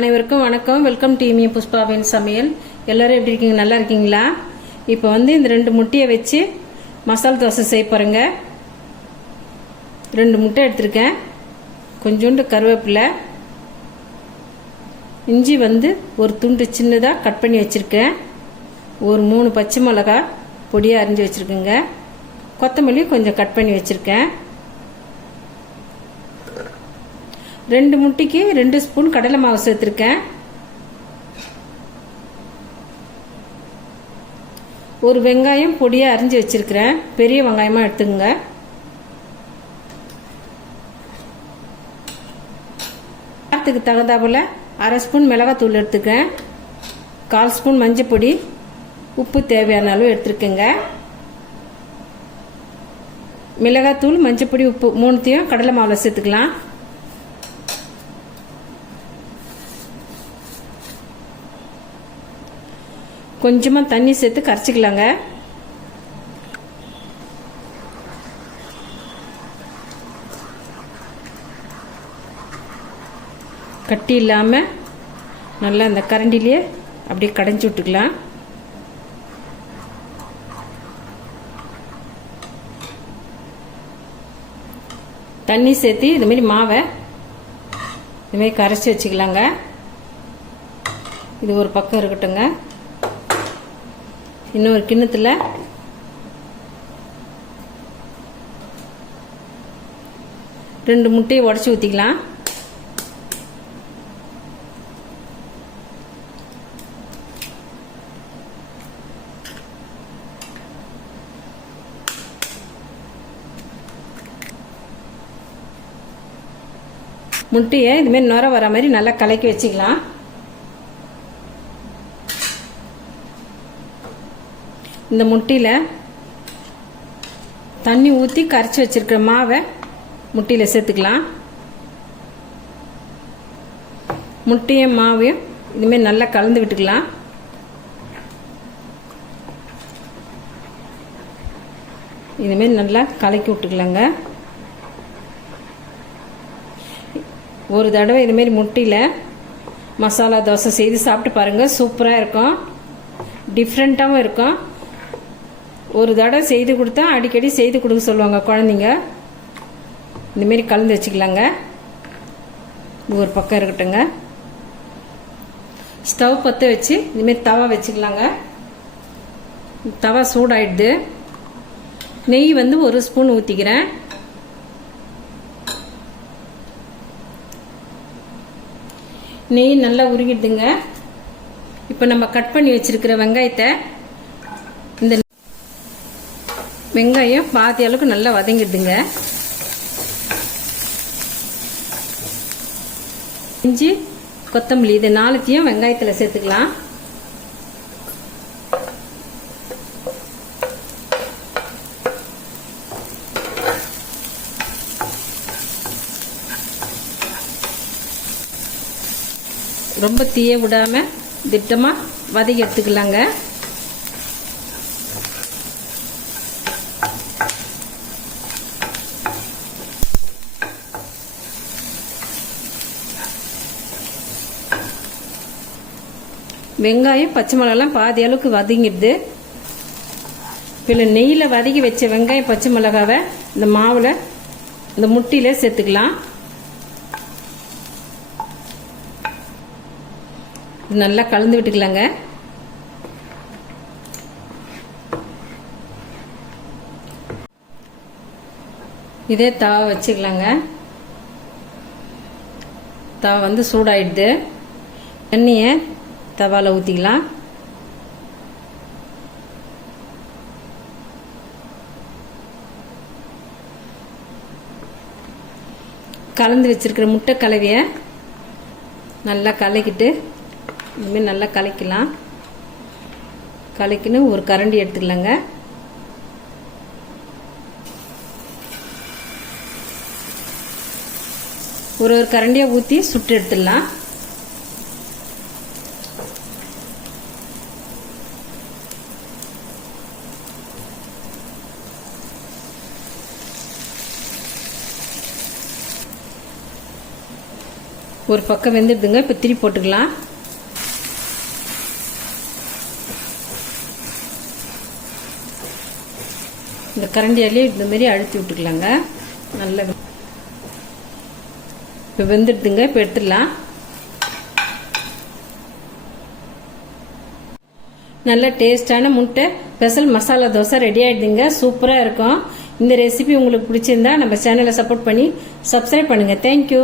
அனைவருக்கும் வணக்கம். Welcome to புஷ்பாவின் சமையல். எல்லாரும் எப்படி இருக்கீங்க? நல்லா இருக்கீங்களா? இப்போ இந்த 2 முட்டையை வச்சு மசால் தோசை செய்ய போகிறேங்க. 2 முட்டை எடுத்திருக்கேன். கொஞ்சோண்டு கருவேப்பிலை, இஞ்சி ஒரு துண்டு சின்னதாக கட் பண்ணி வச்சுருக்கேன். ஒரு 3 பச்சை மிளகா பொடியாக அரிஞ்சு வச்சுருக்கேங்க. கொத்தமல்லி கொஞ்சம் கட் பண்ணி வச்சுருக்கேன். 2 முட்டைக்கு 2 ஸ்பூன் கடலை மாவு சேர்த்துருக்கேன். ஒரு வெங்காயம் பொடியாக அரிஞ்சு வச்சிருக்கிறேன். பெரிய வெங்காயமாக எடுத்துக்கோங்க. காரத்துக்கு தகுந்தாப்புல 1/2 ஸ்பூன் மிளகாத்தூள் எடுத்துக்கேன். 1/4 ஸ்பூன் மஞ்சள் பொடி, உப்பு தேவையான அளவு எடுத்துருக்கேங்க. மிளகாத்தூள், மஞ்சள் பொடி, உப்பு 3த்தையும் கடலை மாவில் சேர்த்துக்கலாம். கொஞ்சமாக தண்ணி சேர்த்து கரைச்சிக்கலாங்க. கட்டி இல்லாமல் நல்லா அந்த கரண்டிலேயே அப்படியே கடைஞ்சி விட்டுக்கலாம். தண்ணி சேர்த்து இதுமாரி மாவை இதுமாரி கரைச்சி வச்சுக்கலாங்க. இது ஒரு பக்கம் இருக்கட்டுங்க. இன்னொரு கிண்ணத்தில் ரெண்டு முட்டையை உடச்சி ஊற்றிக்கலாம். முட்டையை இதுமாரி நுர வர மாதிரி நல்லா கலக்கி வச்சுக்கலாம். இந்த முட்டையில் தண்ணி ஊற்றி கரைச்சி வச்சிருக்கிற மாவை முட்டையில் சேர்த்துக்கலாம். முட்டையும் மாவையும் இதுமாரி நல்லா கலந்து விட்டுக்கலாம். இதுமாரி நல்லா கலக்கி விட்டுக்கலாங்க. ஒரு தடவை இதுமாரி முட்டையில் மசாலா தோசை செய்து சாப்பிட்டு பாருங்கள். சூப்பராக இருக்கும், டிஃப்ரெண்ட்டாகவும் இருக்கும். ஒரு தடவை செய்து கொடுத்தா அடிக்கடி செய்து கொடுக்க சொல்லுவாங்க குழந்தைங்க. இந்தமாரி கலந்து வச்சுக்கலாங்க. இது ஒரு பக்கம் இருக்கட்டுங்க. ஸ்டவ் பற்ற வச்சு இதுமாரி தவா வச்சுக்கலாங்க. தவா சூடாயிடுது. நெய் 1 ஸ்பூன் ஊற்றிக்கிறேன். நெய் நல்லா உருகிடுதுங்க. இப்போ நம்ம கட் பண்ணி வச்சிருக்கிற வெங்காயத்தை, இந்த வெங்காயம் பாதி அளவுக்கு நல்லா வதங்கிடுதுங்க. இஞ்சி, கொத்தமல்லி இது 4த்தையும் வெங்காயத்தில் சேர்த்துக்கலாம். ரொம்ப தீய விடாம திட்டமா வதக்கி எடுத்துக்கலாங்க. வெங்காயம் பச்சை மிளகாலாம் பாதி அளவுக்கு வதங்கிடுது. இப்போ நெய்யில் வதக்கி வச்ச வெங்காயம் பச்சை மிளகாவை இந்த மாவில் இந்த முட்டையில சேர்த்துக்கலாம். நல்லா கலந்து விட்டுக்கலாங்க. இதே தவா வச்சுக்கலாங்க. தவா சூடாயிடுது. எண்ணெயை தவால ஊற்றிக்கலாம். கலந்து வச்சிருக்கிற முட்டை கலவையை நல்லா கலக்கிட்டு இனிமேல் நல்லா கலக்கலாம். கலக்கின்னு ஒரு கரண்டி எடுத்துக்கலாங்க. ஒரு கரண்டியாக ஊற்றி சுட்டு எடுத்துடலாம். ஒரு பக்கம் வெந்துடுதுங்க. இப்போ திருப்பி போட்டுக்கலாம். இந்த கரண்டியாலே இந்த மாதிரி அழுத்தி விட்டுக்கலாங்க. நல்ல இப்போ வெந்துடுதுங்க. இப்போ எடுத்துடலாம். நல்ல டேஸ்டான முட்டை ஸ்பெஷல் மசாலா தோசை ரெடி ஆயிடுதுங்க. சூப்பராக இருக்கும். இந்த ரெசிபி உங்களுக்கு பிடிச்சிருந்தா நம்ம சேனலை சப்போர்ட் பண்ணி சப்ஸ்கிரைப் பண்ணுங்க. தேங்க்யூ.